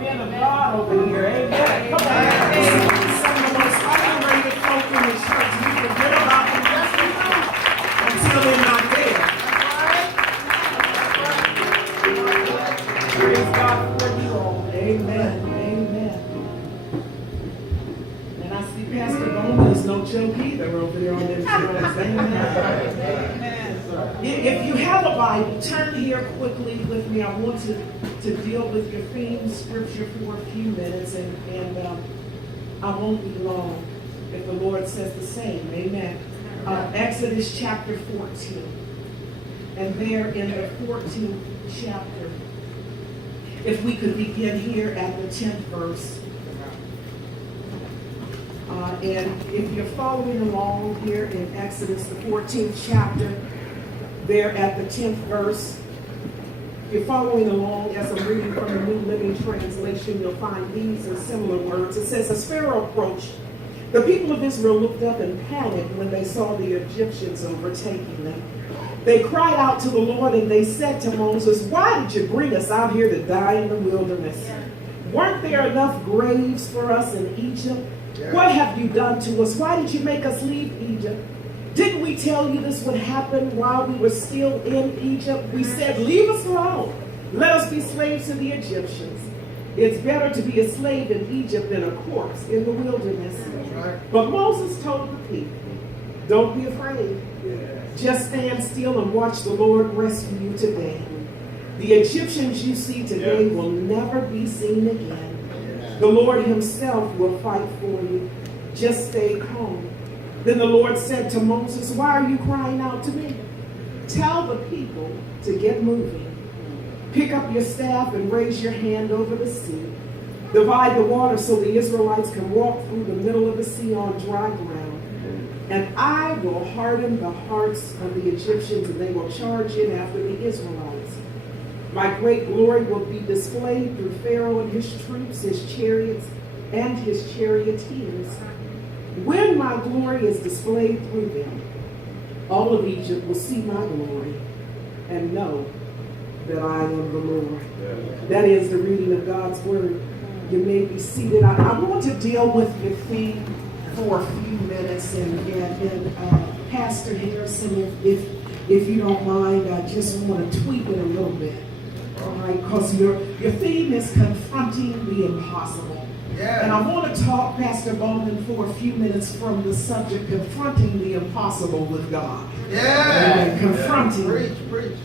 men of God over here. Amen. Come on. Some of the most underrated folk in the church. We forget about them just until they're not there. Praise God for you all. Amen. Amen. And I see Pastor Bowman is no joke either over there on them drums. Amen. If you have a Bible, turn here quickly with me. I want to deal with your theme scripture for a few minutes, and I won't be long if the Lord says the same. Amen. Exodus chapter 14. And there in the 14th chapter, if we could begin here at the 10th verse. And if you're following along here in Exodus, the 14th chapter, there at the 10th verse, if you're following along as I'm reading from the New Living Translation, you'll find these and similar words. It says, as Pharaoh approached, the people of Israel looked up in panic when they saw the Egyptians overtaking them. They cried out to the Lord and they said to Moses, why did you bring us out here to die in the wilderness? Weren't there enough graves for us in Egypt? What have you done to us? Why did you make us leave Egypt? Didn't we tell you this would happen while we were still in Egypt? We said, leave us alone. Let us be slaves to the Egyptians. It's better to be a slave in Egypt than a corpse in the wilderness. But Moses told the people, don't be afraid. Just stand still and watch the Lord rescue you today. The Egyptians you see today will never be seen again. The Lord himself will fight for you. Just stay calm. Then the Lord said to Moses, why are you crying out to me? Tell the people to get moving. Pick up your staff and raise your hand over the sea. Divide the water so the Israelites can walk through the middle of the sea on dry ground. And I will harden the hearts of the Egyptians, and they will charge in after the Israelites. My great glory will be displayed through Pharaoh and his troops, his chariots, and his charioteers. When my glory is displayed through them, all of Egypt will see my glory and know that I am the Lord. That is the reading of God's word. You may be seated. I want to deal with the theme for a few minutes, and Pastor Harrison, if you don't mind, I just want to tweak it a little bit. All right, because your theme is confronting the impossible. And I want to talk, Pastor Bowman, for a few minutes from the subject, confronting the impossible with God. Confronting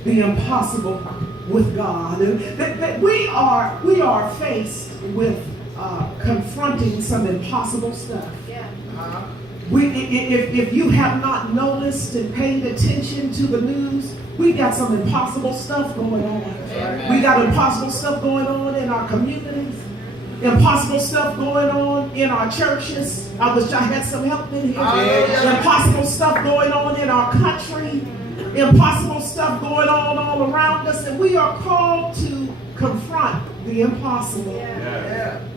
the impossible with God. That we are faced with confronting some impossible stuff. If you have not noticed and paid attention to the news, we got some impossible stuff going on. We got impossible stuff going on in our communities. Impossible stuff going on in our churches. I wish I had some help in here. Impossible stuff going on in our country. Impossible stuff going on all around us. And we are called to confront the impossible.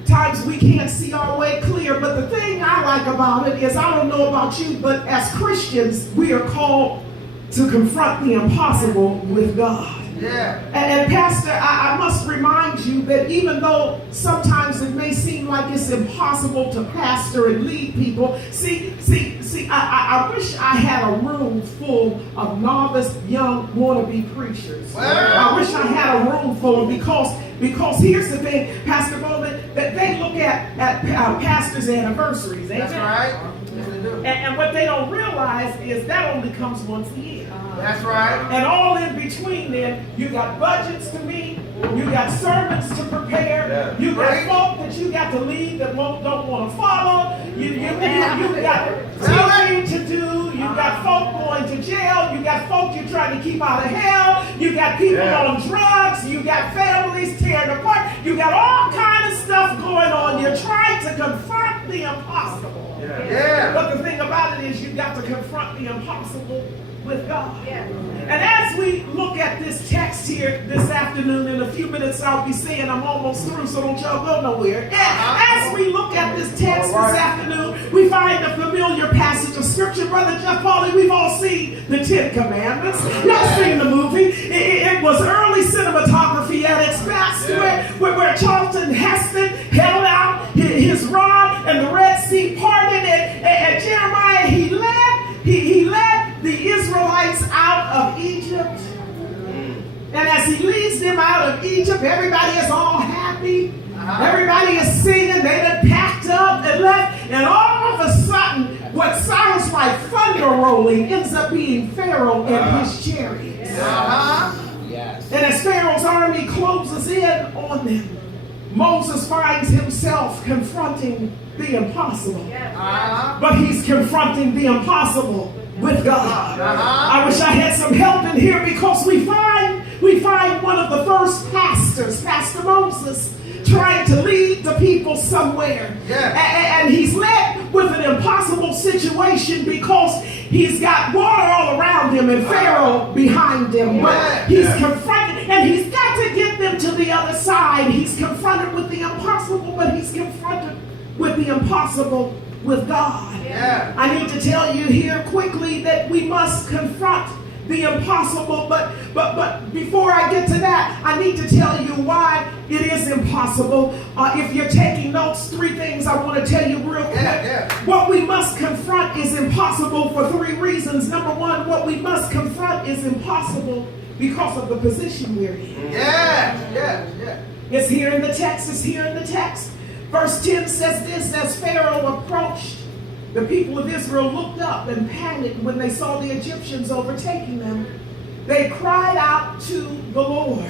Times we can't see our way clear. But the thing I like about it is, I don't know about you, but as Christians, we are called to confront the impossible with God. And Pastor, I must remind you that even though sometimes it may seem like it's impossible to pastor and lead people, I wish I had a room full of novice, young, wannabe preachers. I wish I had a room full because here's the thing, Pastor Bowman, that they look at pastors' anniversaries. That's right. And what they don't realize is that only comes once a year. That's right. And all in between then, you got budgets to meet, you got sermons to prepare, you got folk that you got to lead that don't want to follow, you got teaching to do, you got folk going to jail, you got folk you're trying to keep out of hell, you got people on drugs, you got families tearing apart, you got all kind of stuff going on. You're trying to confront the impossible. But the thing about it is, you got to confront the impossible with God. And as we look at this text here this afternoon, in a few minutes I'll be saying I'm almost through, so don't y'all go nowhere. As we look at this text this afternoon, we find a familiar passage of scripture. Brother Jeff Pauly, we've all seen the 10 Commandments. Y'all seen the movie. It was early cinematography at its best, where Charlton Heston held out his rod and the Red Sea parted, and Jeremiah, he led the Israelites out of Egypt. And as he leads them out of Egypt, everybody is all happy. Everybody is singing. They done packed up and left. And all of a sudden, what sounds like thunder rolling ends up being Pharaoh and his chariots. Yes. And as Pharaoh's army closes in on them, Moses finds himself confronting the impossible. But he's confronting the impossible with God. I wish I had some help in here, because we find one of the first pastors, Pastor Moses, trying to lead the people somewhere. And he's led with an impossible situation, because he's got water all around him and Pharaoh behind him. But he's confronted, and he's got to get them to the other side. He's confronted with the impossible, but he's confronted with the impossible with God. I need to tell you here quickly that we must confront the impossible, but before I get to that, I need to tell you why it is impossible. If you're taking notes, 3 things I want to tell you real quick. What we must confront is impossible for 3 reasons. Number 1, what we must confront is impossible because of the position we're in. It's here in the text. It's here in the text. Verse 10 says this: as Pharaoh approached, the people of Israel looked up and panicked when they saw the Egyptians overtaking them. They cried out to the Lord.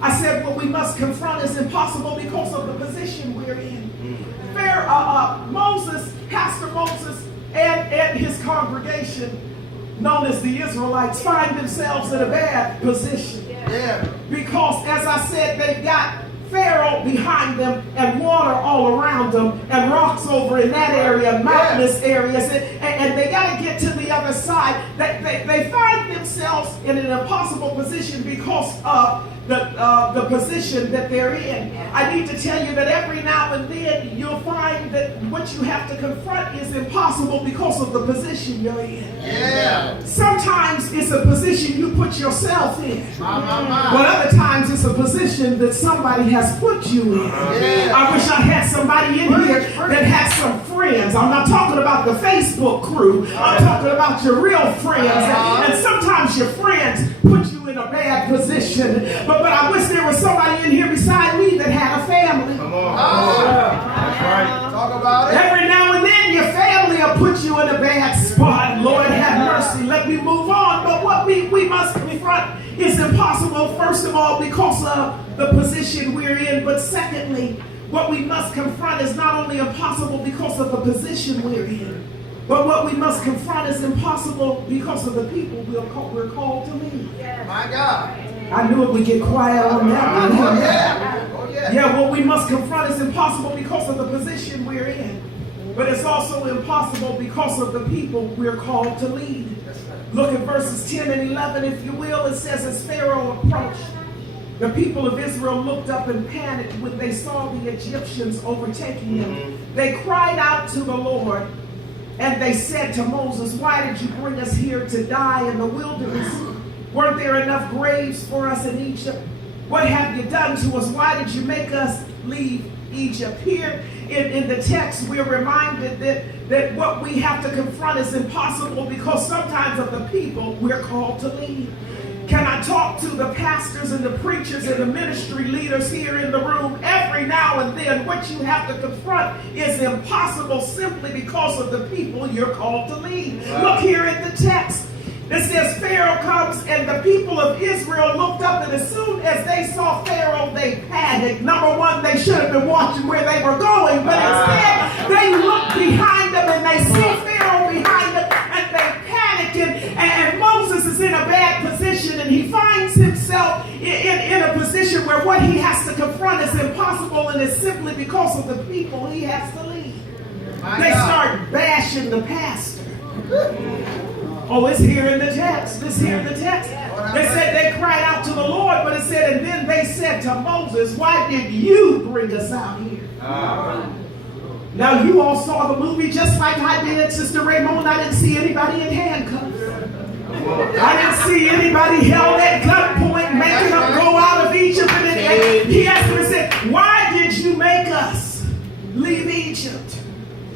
I said what we must confront is impossible because of the position we're in. Moses, Pastor Moses, and his congregation, known as the Israelites, find themselves in a bad position. Because, as I said, they've got Pharaoh behind them and water all around them and rocks over in that area, mountainous areas, and they got to get to the other side. They find themselves in an impossible position because of the position that they're in. I need to tell you that every now and then you'll find that what you have to confront is impossible because of the position you're in. Sometimes it's a position you put yourself in, but other times it's a position that somebody has put you in. I wish I had somebody in here that has some friends. I'm not talking about the Facebook crew. I'm talking about your real friends. And sometimes your friends put you in a bad position. But I wish there was somebody in here beside me that had a family. Come on. That's right. Talk about it. Every now and then your family will put you in a bad spot. Lord have mercy. Let me move on. But what we must confront is impossible, first of all, because of the position we're in. But secondly, what we must confront is not only impossible because of the position we're in, but what we must confront is impossible because of the people we're called to lead. My God. I knew it would get quiet on that one. Yeah, what we must confront is impossible because of the position we're in. But it's also impossible because of the people we're called to lead. Look at verses 10 and 11, if you will. It says, as Pharaoh approached, the people of Israel looked up and panicked when they saw the Egyptians overtaking them. They cried out to the Lord, and they said to Moses, why did you bring us here to die in the wilderness? Weren't there enough graves for us in Egypt? What have you done to us? Why did you make us leave Egypt? Here in the text, we're reminded that what we have to confront is impossible because sometimes of the people we're called to lead. Can I talk to the pastors and the preachers and the ministry leaders here in the room? Every now and then, what you have to confront is impossible simply because of the people you're called to lead. Look here in the text. It says Pharaoh comes and the people of Israel looked up, and as soon as they saw Pharaoh, they panicked. Number one, they should have been watching where they were going, but instead they looked behind them and they see Pharaoh behind them and they panic. And Moses is in a bad position, and he finds himself in a position where what he has to confront is impossible, and it's simply because of the people he has to lead. They start bashing the pastor. Oh, it's here in the text. It's here in the text. They said they cried out to the Lord, but it said, and then they said to Moses, why did you bring us out here? Now, you all saw the movie just like I did, Sister Raymond. I didn't see anybody in handcuffs. I didn't see anybody held at gunpoint, making them go out of Egypt. And He asked him and said, why did you make us leave Egypt?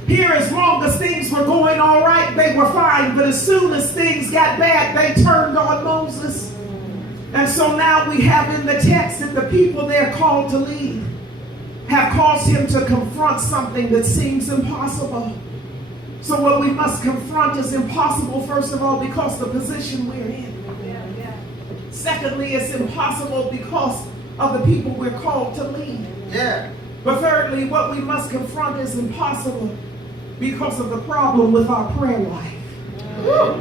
Here, as long as things were going all right, they were fine. But as soon as things got bad, they turned on Moses. And so now we have in the text that the people they're called to lead have caused him to confront something that seems impossible. So what we must confront is impossible, first of all, because the position we're in. Secondly, it's impossible because of the people we're called to lead. Yeah. But thirdly, what we must confront is impossible because of the problem with our prayer life. Oh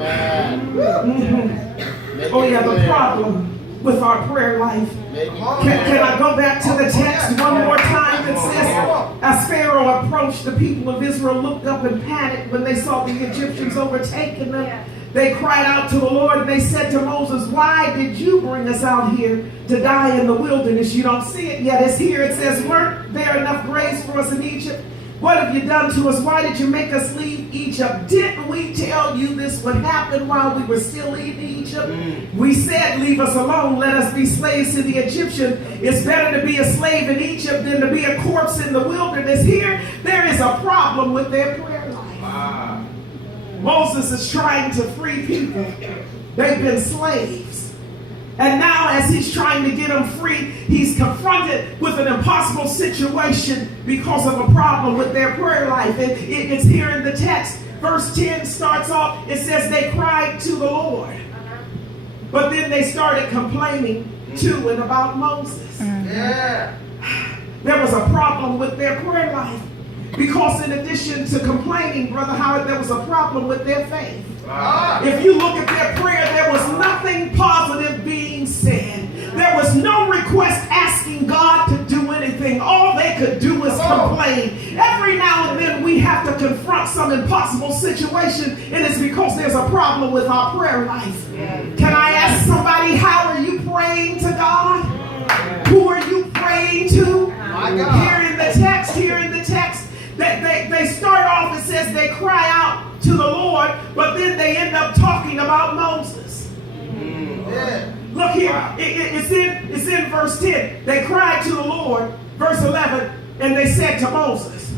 yeah, the problem with our prayer life. Can I go back to the text one more time? It says, as Pharaoh approached, the people of Israel looked up and panicked when they saw the Egyptians overtaking them. They cried out to the Lord and they said to Moses, why did you bring us out here to die in the wilderness? You don't see it yet. It's here. It says, weren't there enough graves for us in Egypt? What have you done to us? Why did you make us leave Egypt? Didn't we tell you this would happen while we were still in Egypt? We said, leave us alone. Let us be slaves to the Egyptian. It's better to be a slave in Egypt than to be a corpse in the wilderness. Here, there is a problem with their prayer life. Moses is trying to free people. They've been slaves. And now as he's trying to get them free, he's confronted with an impossible situation because of a problem with their prayer life. It's here in the text. Verse 10 starts off, it says they cried to the Lord. But then they started complaining to and about Moses. Yeah. There was a problem with their prayer life. Because in addition to complaining, Brother Howard, there was a problem with their faith. If you look at their prayer, there was nothing positive being said. There was no request asking God to do anything. All they could do was complain. Every now and then we have to confront some impossible situation, and it's because there's a problem with our prayer life. Can I ask somebody, how are you praying to God? Who are you praying to? Here in the text, they start off, it says they cry out to the Lord, but then they end up talking about Moses. Look here, it's in verse 10. They cried to the Lord, verse 11, and they said to Moses.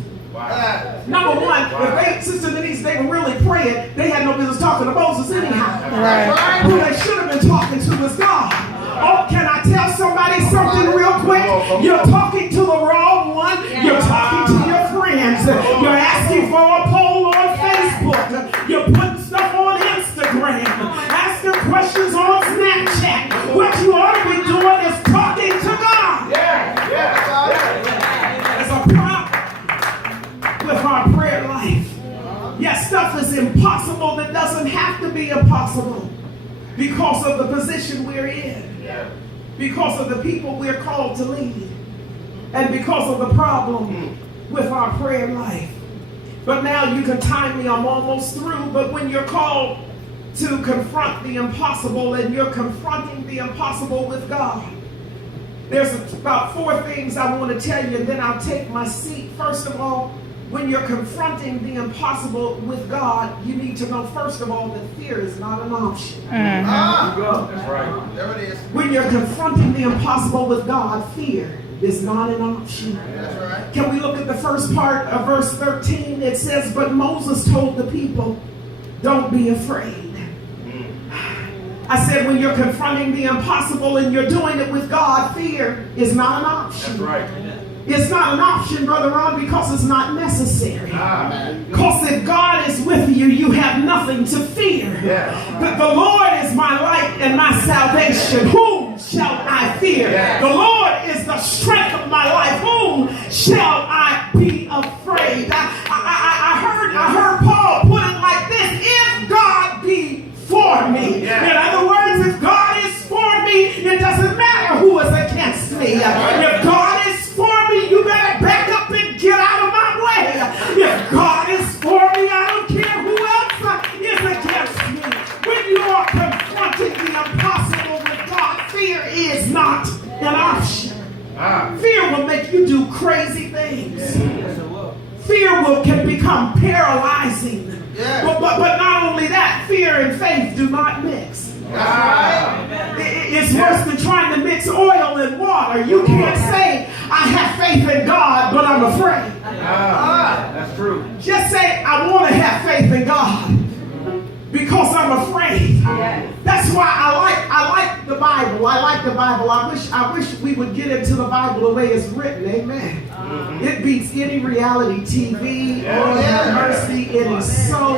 Number one, if Sister Denise, they were really praying, they had no business talking to Moses anyhow. Who they should have been talking to was God. Oh, can I tell somebody something real quick? You're talking to the wrong one. You're talking to your friends. You're asking for a poll on Facebook. You're putting stuff on Instagram. Asking questions on Snapchat. What you ought to be doing is talking to God. There's a problem with our prayer life. Yes, stuff is impossible that doesn't have to be impossible because of the position we're in. Because of the people we're called to lead. And because of the problem with our prayer life. But now you can time me, I'm almost through. But when you're called to confront the impossible and you're confronting the impossible with God, there's about 4 things I want to tell you, and then I'll take my seat. First of all, when you're confronting the impossible with God, you need to know, first of all, that fear is not an option. That's right. There it is. When you're confronting the impossible with God, fear is not an option. That's right. Can we look at the first part of verse 13? It says, but Moses told the people, don't be afraid. I said, when you're confronting the impossible and you're doing it with God, fear is not an option. That's right. It's not an option, Brother Ron, because it's not necessary. Because if God is with you, you have nothing to fear. But the Lord is my light and my salvation. Whom shall I fear? The Lord is the strength of my life. Whom shall I be afraid? I heard Paul put it like this: if God be for me. In other words, if God is for me, it doesn't matter who is against me. If God is for me, you better back up and get out of my way. If God is for me, I don't care who else is against me. When you are confronting the impossible with God, fear is not an option. Fear will make you do crazy things. Fear can become paralyzing. But not only that, fear and faith do not mix. It's worse than trying to mix oil and water. You can't say, I have faith in God, but I'm afraid. That's true. Just say, I want to have faith in God because I'm afraid. That's why I like the Bible. I like the Bible. I wish we would get into the Bible the way it's written. Amen. It beats any reality TV. Lord have mercy. It is so.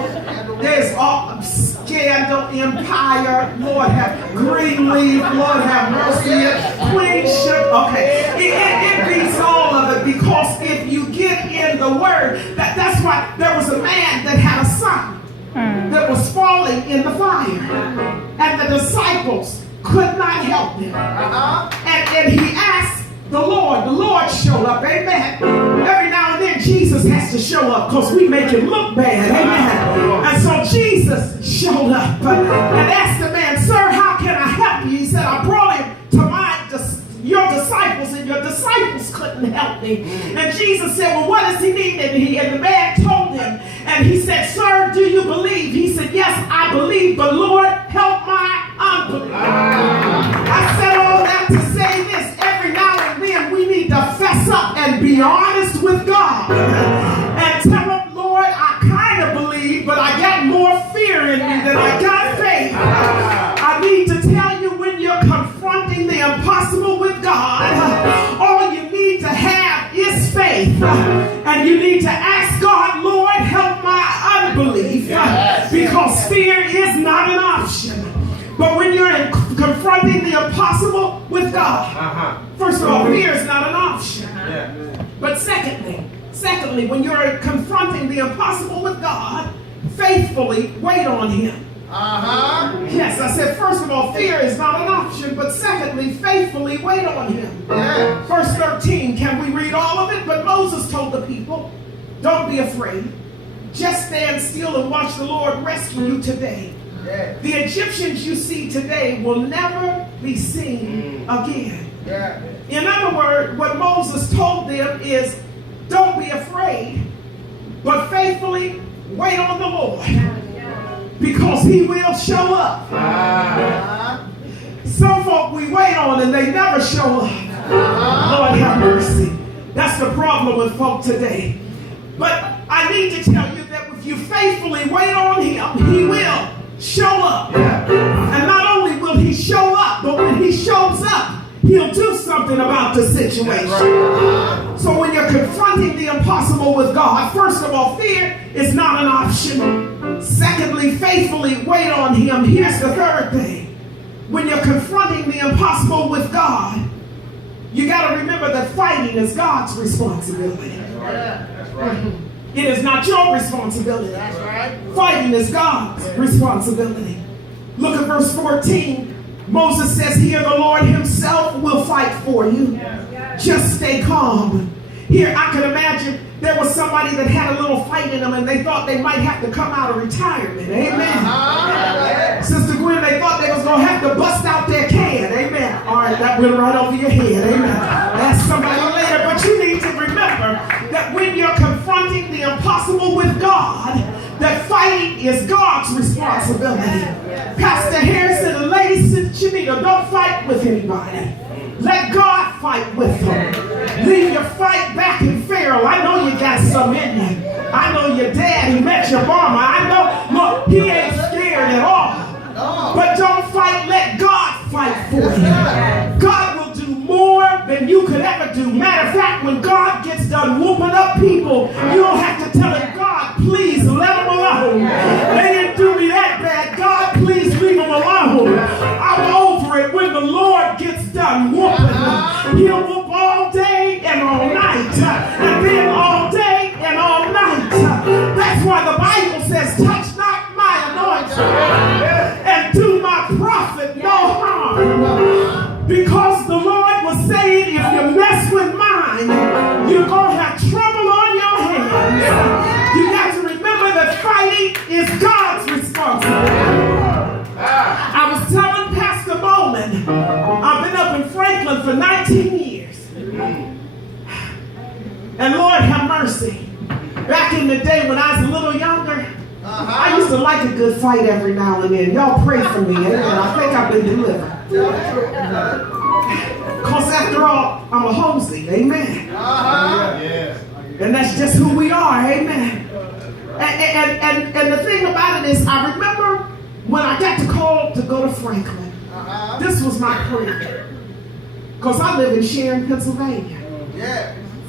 There's all Scandal, Empire. Lord have Greenleaf. Lord have mercy. Queen Ship. Okay. It beats all of it because if you get in the Word, that's why there was a man that had a son that was falling in the fire. And the disciples could not help him. And he asked the Lord showed up. Amen. Every now and then Jesus has to show up because we make him look bad. Amen. And so Jesus showed up and asked the man, sir, how can I help you? He said, I brought him to your disciples, and your disciples couldn't help me. And Jesus said, well, what does he need? And the man told him, and he said, sir, do you believe? He said, yes, I believe, but Lord, help my unbelief. I said all that to say this. Every now and then we need to fess up and be honest with God and tell him, Lord, I kind of believe, but I got more fear in me than I got faith. I need to tell you, when you're confronting the impossible with God, all you need to have is faith. And you need to ask God, Lord, help my unbelief, because fear is not an option. But when you're confronting the impossible with God, first of all, fear is not an option. But secondly, when you're confronting the impossible with God, faithfully wait on him. Yes, I said, first of all, fear is not an option, but secondly, faithfully wait on him. Verse 13, can we read all of it? But Moses told the people, don't be afraid. Just stand still and watch the Lord rescue you today. The Egyptians you see today will never be seen again. In other words, what Moses told them is, don't be afraid, but faithfully wait on the Lord, because he will show up. Some folk we wait on and they never show up. Lord have mercy. That's the problem with folk today. But I need to tell you that if you faithfully wait on him, he will show up. And not only will he show up, but when he shows up, he'll do something about the situation. So when you're confronting the impossible with God, first of all, fear is not an option. Secondly, faithfully wait on him. Here's the third thing. When you're confronting the impossible with God, you got to remember that fighting is God's responsibility. That's right. It is not your responsibility. That's right. Fighting is God's responsibility. Look at verse 14. Moses says here, the Lord himself will fight for you. Just stay calm. Here, I can imagine there was somebody that had a little fight in them and they thought they might have to come out of retirement. Amen. Sister Gwen, they thought they was going to have to bust out their can. Amen. All right, that went right over your head. Amen. Ask somebody later. But you need to remember that when you're confronting the impossible with God, that fighting is God's responsibility. Pastor Harrison and Lady Shanita, don't fight with anybody. Let God fight with them. Leave your fight back in Pharaoh. I know you got some in you. I know your dad, he met your mama. I know, look, he ain't scared at all. But don't fight, let God fight for you. God will do more than you could ever do. Matter of fact, when God gets done whooping up people, you don't have to tell him, God, please let them alone. They didn't do me that bad. God, please leave them alone. I'm over it. When the Lord gets done whooping, he'll whoop all day and all night. And then all day and all night. That's why the Bible says, touch not my anointing and do my prophet no harm. Because the Lord was saying, if you mess with mine, you're going to have trouble on your hands. You got to remember that fighting is God's responsibility. I was telling Pastor Bowman, I've been up in Franklin for 19 years. And Lord have mercy. Back in the day when I was a little younger, I used to like a good fight every now and then. Y'all pray for me. Amen. I think I've been delivered. Because after all, I'm a homesick. Amen. And that's just who we are. Amen. And the thing about it is, I remember when I got the call to go to Franklin. This was my prayer. Because I live in Sharon, Pennsylvania.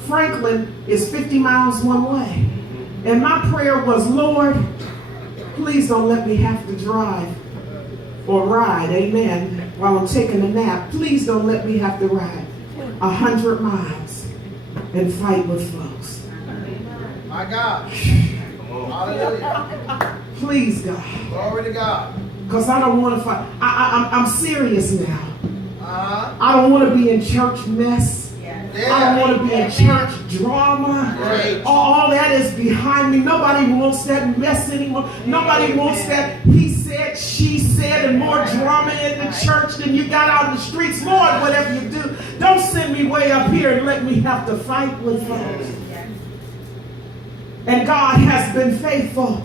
Franklin is 50 miles one way. And my prayer was, Lord, please don't let me have to drive or ride, amen, while I'm taking a nap. Please don't let me have to ride 100 miles and fight with folks. My God. Hallelujah. Please, God. Glory to God. Because I don't want to fight. I'm serious now. I don't want to be in church mess. I don't want to be in church drama. All that is behind me. Nobody wants that mess anymore. Nobody wants that he said, she said, and more drama in the church than you got out in the streets. Lord, whatever you do, don't send me way up here and let me have to fight with folks. And God has been faithful.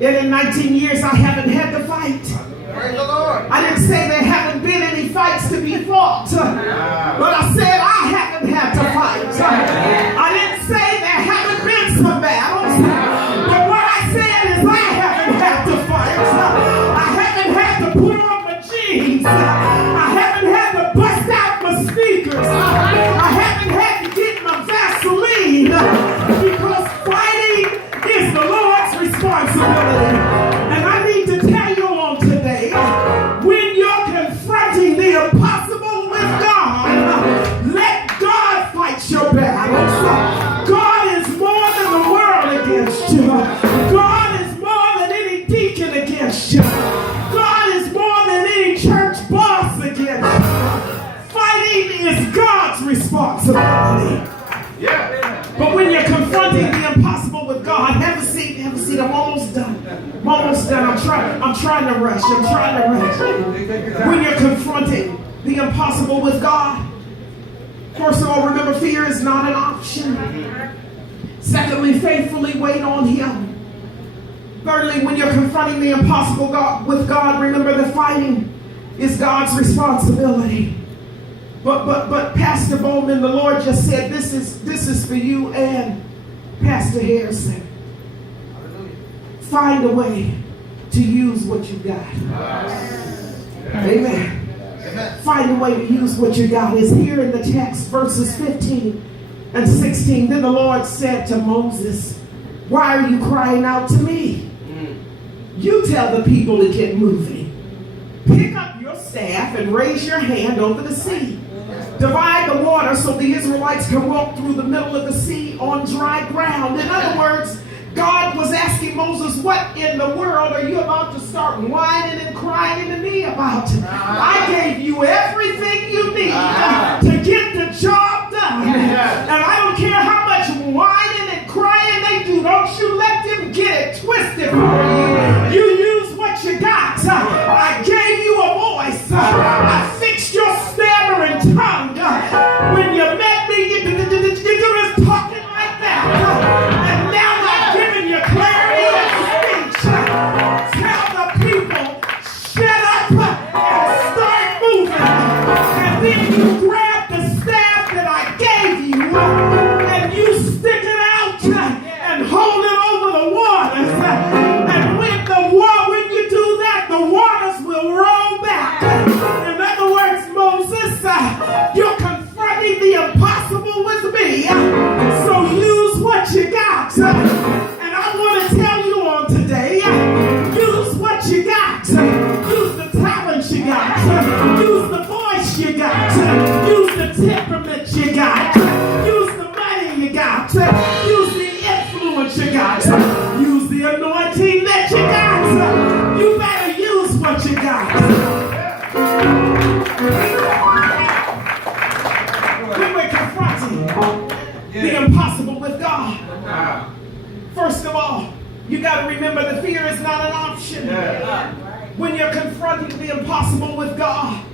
And in 19 years, I haven't had to fight. Praise the Lord. I didn't say there haven't been any fights to be fought, but I said I haven't had to fight. I didn't say there haven't been some battles, but what I said is I haven't had to fight. I haven't had to put on my jeans. I haven't had to bust out my sneakers. I haven't had to get my Vaseline, because fighting is the Lord's responsibility. And I need to tell you on today, when you're confronting the impossible with God, let God fight your battles. God is more than the world against you. God is more than any deacon against you. God is more than any church boss against you. Fighting is God's responsibility. But when you're confronting the impossible with God, have a seat, I'm almost done. I'm trying to rush. When you're confronting the impossible with God, first of all, remember, fear is not an option. Secondly, faithfully wait on Him. Thirdly, when you're confronting the impossible with God, remember that fighting is God's responsibility. But Pastor Bowman, the Lord just said, this is for you and Pastor Harrison. Find a way to use what you got. Amen. Find a way to use what you got. It's here in the text, verses 15 and 16. Then the Lord said to Moses, why are you crying out to me? You tell the people to get moving. Pick up your staff and raise your hand over the sea. Divide the water so the Israelites can walk through the middle of the sea on dry ground. In other words, God was asking Moses, what in the world are you about to start whining and crying to me about? I gave you everything you need to get the job done. And I don't care how much whining and crying they do. Don't you let them get it twisted for you. You use what you got. I gave you a voice. I fixed your stammering tongue. When you met me, you were talking like that. And now I've given you clarity of speech. Tell the people, shut up and start moving. And then you grab the staff that I gave you and you stick it out and hold it over the waters. And when you do that, the waters will roll back. In other words, Moses, you're confronting the impossible with me. So use what you got. And I want to tell you on today, use what you got. Use the talent you got. Use the voice you got. Use the temperament you got. Use the money you got. Use the influence you got. Use the anointing that you got. You better use what you got. When we're confronting the impossible with God, first of all, you got to remember that fear is not an option. When you're confronting the impossible with God,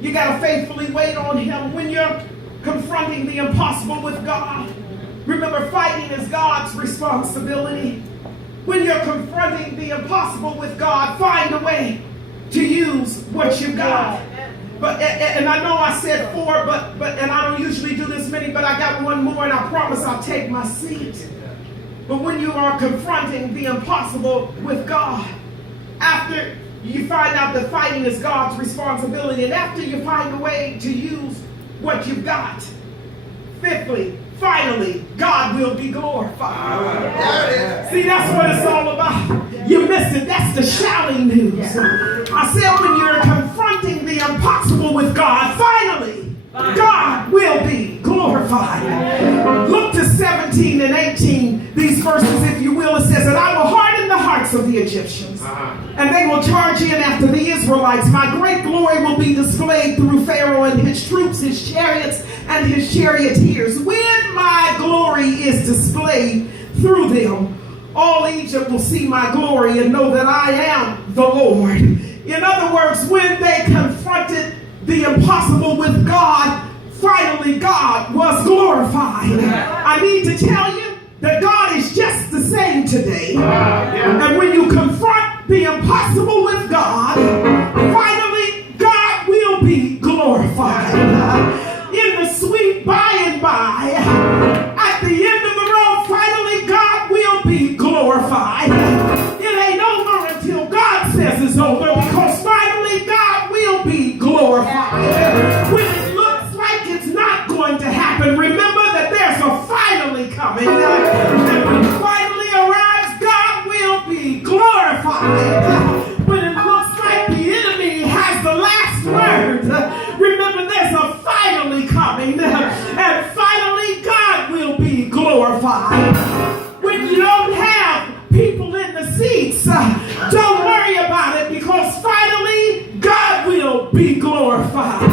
you got to faithfully wait on Him. When you're confronting the impossible with God, remember, fighting is God's responsibility. When you're confronting the impossible with God, find a way to use what you've got. But and I know I said 4, but and I don't usually do this many, but I got one more, and I promise I'll take my seat. But when you are confronting the impossible with God, after you find out that fighting is God's responsibility, and after you find a way to use what you've got, fifthly, finally, God will be glorified. See, that's what it's all about. You missed it. That's the shouting news. I said when you're confronting the impossible with God, finally, God will be glorified. Look to 17 and 18, these verses, if you will. It says, and I will harden the hearts of the Egyptians, and they will charge in after the Israelites. My great glory will be displayed through Pharaoh and his troops, his chariots, and his charioteers. When my glory is displayed through them, all Egypt will see my glory and know that I am the Lord. In other words, when they confronted the impossible with God, finally God was glorified. I need to tell you that God is just the same today. And when you confront the impossible with God, finally God will be glorified. In the sweet by and by, at the end of the road, finally God will be glorified. It ain't over until God says it's over, because finally God will be glorified. When it looks like it's not going to happen, remember that there's a finally coming. And when it finally arrives, God will be glorified. When it looks like the enemy has the last word, remember there's a finally coming. And finally God will be glorified. When you don't have people in the seats, don't worry about it, because finally God will be glorified.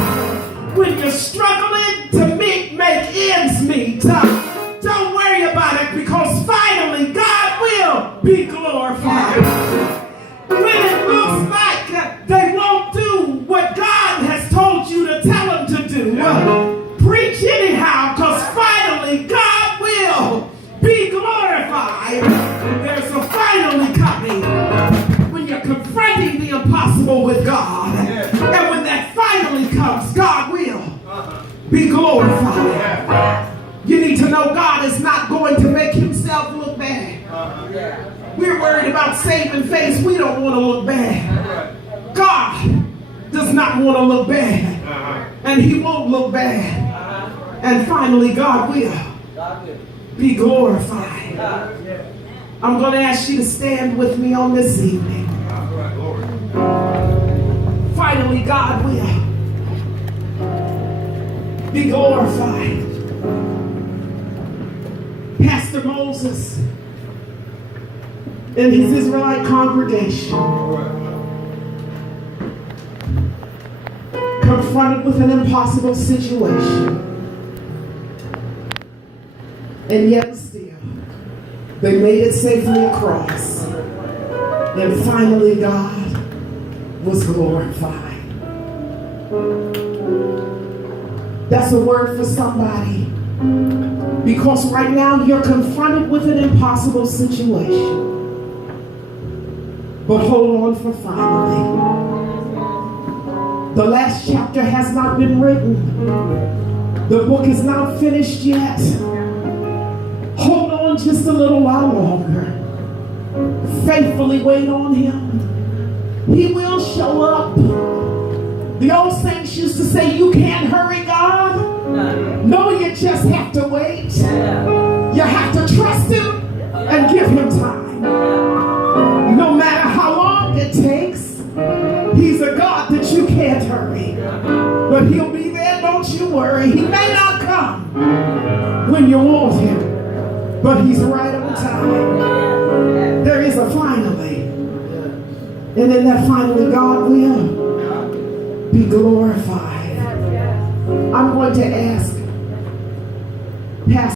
When you're struggling to make ends meet, don't worry about it, because finally God will be glorified. When it looks like they won't do what God has told you to tell them to do, preach anyhow, because finally God will be glorified. There's a finally coming when you're confronting the impossible with God. And when that finally comes, God will be glorified. You need to know God is not going to make himself look bad. We're worried about saving face. We don't want to look bad. God does not want to look bad. And he won't look bad. And finally, God will be glorified. I'm going to ask you to stand with me on this evening. Finally, God will be glorified. Pastor Moses and his Israelite congregation, confronted with an impossible situation, and yet still they made it safely across, and finally God was glorified. That's a word for somebody, because right now you're confronted with an impossible situation. But hold on for finally. The last chapter has not been written. The book is not finished yet. Hold on just a little while longer. Faithfully wait on him. He will show up. The old saints used to say, you can't hurry God. No, you just have to wait. You have to trust him and give him time. No matter how long it takes, he's a God that you can't hurry. But he'll be there, don't you worry. He may not come when you want him, but he's right on time. There is a finally. And in that finally, God will be glorified. I'm going to ask Pastor